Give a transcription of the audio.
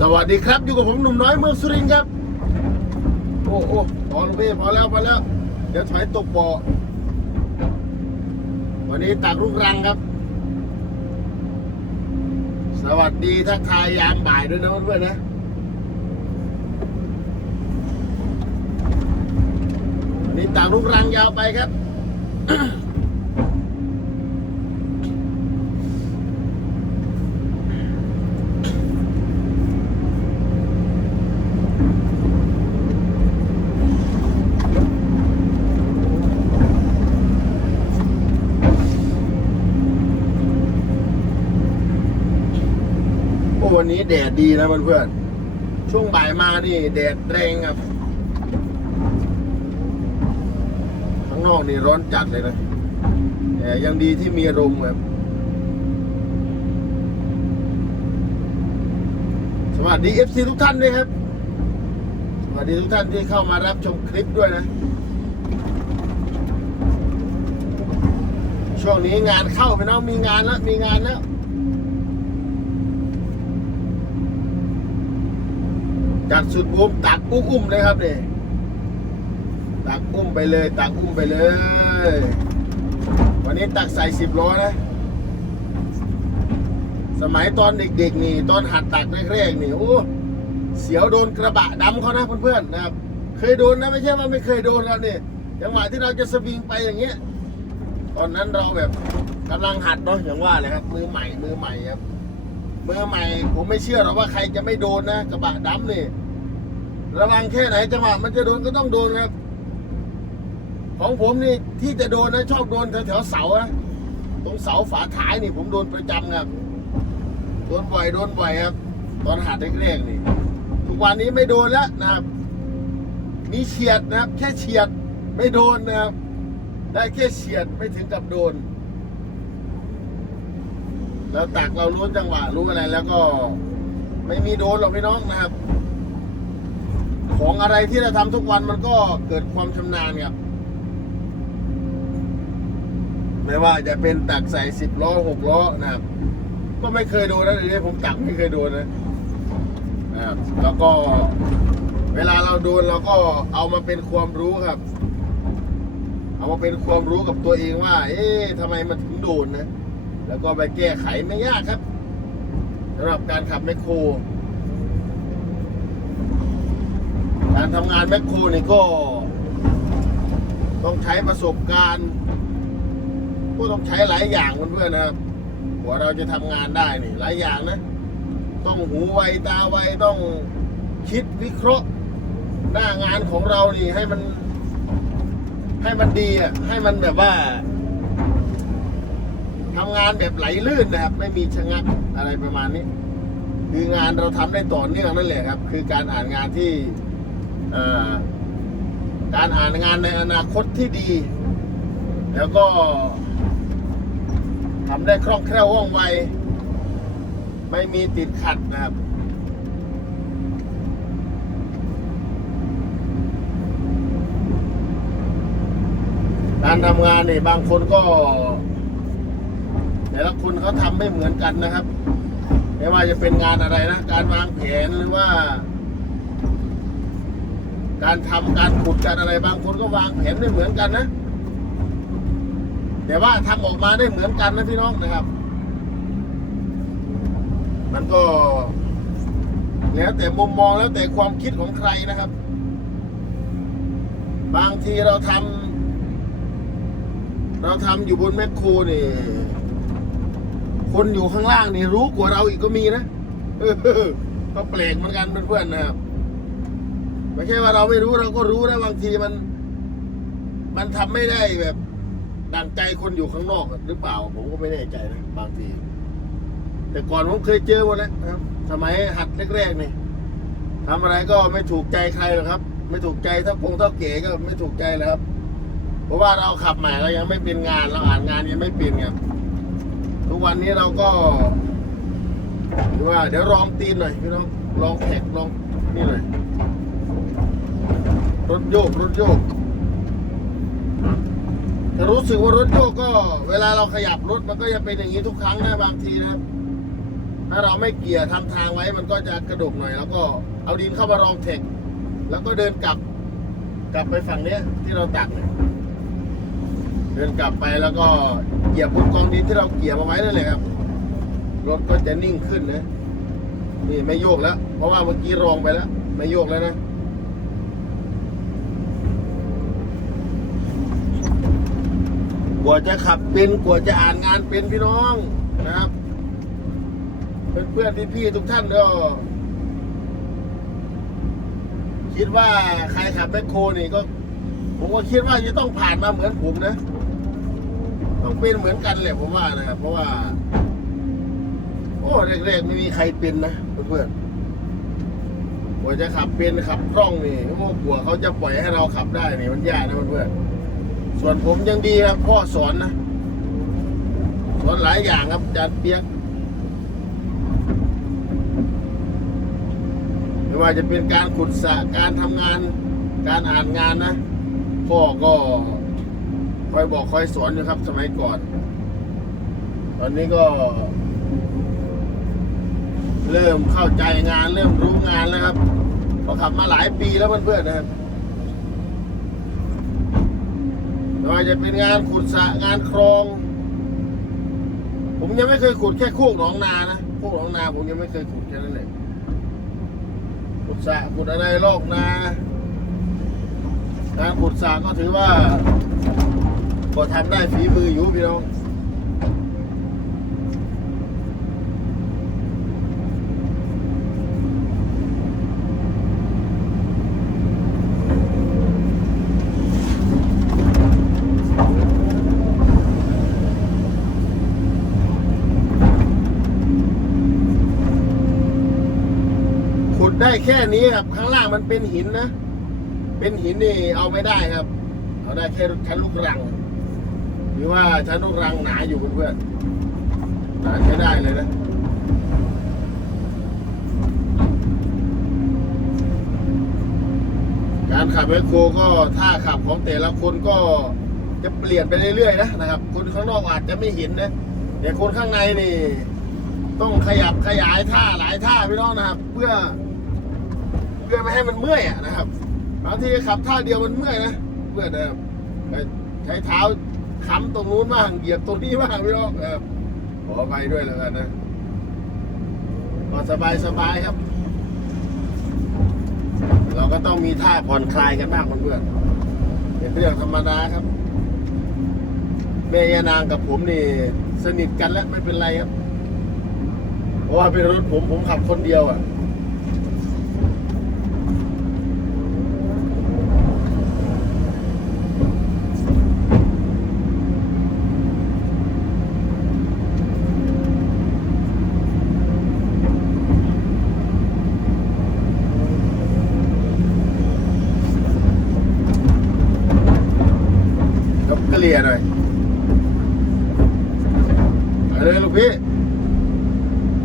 สวัสดีครับ อยู่กับผมหนุ่มน้อยเมืองสุรินทร์ครับ โอ้โอ้พอแล้วพี่พอแล้วพอแล้ว เดี๋ยวถอยตกบ่อวันนี้ตากลูกรังครับ สวัสดีทักทายยามบ่ายด้วยนะเพื่อนๆนะวันนี้ตากลูกรังยาวไปครับ วันนี้แดดดีนะเพื่อนๆช่วงบ่ายมานี่แดดแรงครับข้างนอกนี่ร้อนจัดเลยนะแต่ยังดีที่มีลมครับสวัสดี FC ทุกท่านด้วยครับสวัสดีทุกท่านที่เข้ามารับชมคลิปด้วยนะ ช่วงนี้งานเข้าไปเนาะมีงานแล้วมีงานแล้ว จัดสุดบูมตักอุ้มอุ้มเลยครับเนี่ยตักอุ้มไปเลยตักอุ้มไปเลย วันนี้ตักใส่สิบล้อนะ สมัยตอนเด็กๆนี่ตอนหัดตักแรกๆนี่โอ้เสียวโดนกระบะดำเขานะเพื่อนๆนะครับ เคยโดนนะไม่ใช่ว่าไม่เคยโดนครับนี่จังหวะที่เราจะสวิงไปอย่างเงี้ย ตอนนั้นเราแบบกำลังหัดเนาะอย่างว่าเลยครับมือใหม่มือใหม่ครับ มือใหม่ ผมไม่เชื่อหรอกว่าใครจะไม่โดนนะกระบะดำนี่ระวังแค่ไหนจังหวะมันจะโดนก็ต้องโดนครับ ของผมนี่ที่จะโดนนะชอบโดนแถวๆเสานะตรงเสาฝาท้ายนี่ ผมโดนประจำครับโดนบ่อยโดนบ่อยครับ ตอนหัดแรกๆนี่ทุกวันนี้ไม่โดนแล้วนะครับ มีเฉียดนะครับ แค่เฉียดไม่โดนนะครับ ได้แค่เฉียดไม่ถึงกับโดน แล้วตักเรารู้จังหวะรู้อะไรแล้วก็ไม่มีโดนหรอกพี่น้องนะครับ ของอะไรที่เราทำทุกวันมันก็เกิดความชำนาญครับไม่ว่าจะเป็นตักใส่สิบล้อหกล้อนะครับ ก็ไม่เคยโดนนะเดี๋ยวนี้ผมตักไม่เคยโดนนะนะครับแล้วก็เวลาเราโดนเราก็เอามาเป็นความรู้ครับ เอามาเป็นความรู้กับตัวเองว่า เอ๊ะทำไมมันถึงโดนนะ แล้วก็ไปแก้ไขไม่ยากครับสำหรับการขับแมคโคร การทำงานแมคโครนี่ก็ต้องใช้ประสบการณ์ ก็ต้องใช้หลายอย่างเพื่อนๆนะครับกว่าเราจะทำงานได้นี่หลายอย่างนะ ต้องหูไวตาไวต้องคิดวิเคราะห์หน้างานของเรานี่ให้มันให้มันดีอะให้มันแบบว่า ทำงานแบบไหลลื่นนะครับ ไม่มีชะงักอะไรประมาณนี้ คืองานเราทำได้ต่อเนื่องนั่นแหละครับ คือการอ่านงานที่การอ่านงานในอนาคตที่ดี แล้วก็ทำได้คล่องแคล่วว่องไว ไม่มีติดขัดนะครับการทำงานนี่บางคนก็ แต่ละคนเขาทำไม่เหมือนกันนะครับ ไม่ว่าจะเป็นงานอะไรนะ การวางแผนหรือว่า การทำการขุดการอะไรบางคนก็วางแผนไม่เหมือนกันนะ แต่ว่าทำออกมาได้เหมือนกันนะพี่น้องนะครับ มันก็ แล้วแต่มุมมองแล้วแต่ความคิดของใครนะครับ บางทีเราทำเราทำอยู่บนแมคโครนี่ คนอยู่ข้างล่างนี่รู้กว่าเราอีกก็มีนะก็แปลกเหมือนกันเพื่อนๆนะครับไม่ใช่ว่าเราไม่รู้เราก็รู้นะบางทีมัน มันทำไม่ได้แบบดังใจคนอยู่ข้างนอกหรือเปล่า ผมก็ไม่แน่ใจนะบางที แต่ก่อนผมเคยเจอหมดแล้วนะครับสมัยหัดแรกๆนี่ทำอะไรก็ไม่ถูกใจใครหรอกครับ ไม่ถูกใจถ้าคงเท่าเก๋ก็ไม่ถูกใจเลยครับ เพราะว่าเราขับใหม่เรายังไม่เป็นงานเราอ่านงานยังไม่เป็นครับ ทุกวันนี้เราก็ว่าเดี๋ยวลองตีนหน่อยพี่น้องลองแท็กลองนี่หน่อยรถโยกรถโยกแต่รู้สึกว่ารถโยกก็ เวลาเราขยับรถมันก็จะเป็นอย่างนี้ทุกครั้งนะบางทีนะครับ ถ้าเราไม่เกี่ยทำทางไว้มันก็จะกระดกหน่อย แล้วก็เอาดินเข้ามารองเทคแล้วก็เดินกลับ กลับไปฝั่งเนี้ยที่เราตักเนี่ย เดินกลับไปแล้วก็เหยียบบนกองดินที่เราเกี่ยมาไว้นั่นแหละครับ รถก็จะนิ่งขึ้นนะ นี่ไม่โยกแล้ว เพราะว่าเมื่อกี้รองไปแล้ว ไม่โยกแล้วนะกว่าจะขับเป็นกว่าจะอ่านงานเป็นพี่น้องนะครับ เพื่อนๆพี่ๆทุกท่านก็คิดว่าใครขับแมคโครนี่ก็ ผมก็คิดว่าจะต้องผ่านมาเหมือนผมนะ ต้องเป็นเหมือนกันแหละผมว่านะครับเพราะว่า โอ้แรกๆไม่มีใครเป็นนะเพื่อนๆกว่าจะขับเป็นขับคล่องนี่โอ้กลัวเขาจะปล่อยให้เราขับได้นี่มันยากนะเพื่อนๆส่วนผมยังดีครับพ่อสอนนะสอนหลายอย่างครับอาจารย์เปียกไม่ว่าจะเป็นการขุดสระการทำงาน การอ่านงานนะพ่อก็ คอยบอกคอยสอนอยู่ครับ สมัยก่อน ตอนนี้ก็ เริ่มเข้าใจงาน เริ่มรู้งานแล้วครับพอขับมาหลายปีแล้วเพื่อนๆนะครับไม่ว่าจะเป็นงานขุดสระงานคลอง ผมยังไม่เคยขุดแค่โคกหนองนานะโคกหนองนา ผมยังไม่เคยขุดแค่นั้นเลยขุดสระขุดอะไรลอกนาการขุดสระก็ถือว่า ก็ทำได้ฝีมืออยู่พี่น้องขุดได้แค่นี้ครับ ข้างล่างมันเป็นหินนะ เป็นหินนี่เอาไม่ได้ครับ เอาได้แค่ชั้นลูกรัง หรือว่าชั้นกรังหนาอยู่เพื่อนๆหนาใช้ได้เลยนะการขับแมคโครก็ท่าขับของแต่ละคนก็จะเปลี่ยนไปเรื่อยๆนะนะครับ คนข้างนอกอาจจะไม่เห็นนะแต่คนข้างในนี่ ต้องขยับขยายท่าหลายท่าพี่น้องนะครับ เพื่อ เพื่อไม่ให้มันเมื่อยนะครับบางทีขับท่าเดียวมันเมื่อยนะเพื่อนะครับใช้เท้า ค้ำตรงนู้นบ้างเหยียบตรงนี้บ้างพี่น้องนะครับขอไปด้วยแล้วกันนะก็สบายสบายๆครับ เราก็ต้องมีท่าผ่อนคลายกันบ้างเพื่อนๆเป็นเรื่องธรรมดาครับแม่ยานางกับผมนี่ สนิทกันแล้วไม่เป็นไรครับ เพราะว่าเป็นรถผมผมขับคนเดียวอะ ลี่ยหน่อยไปเลยลูกพี่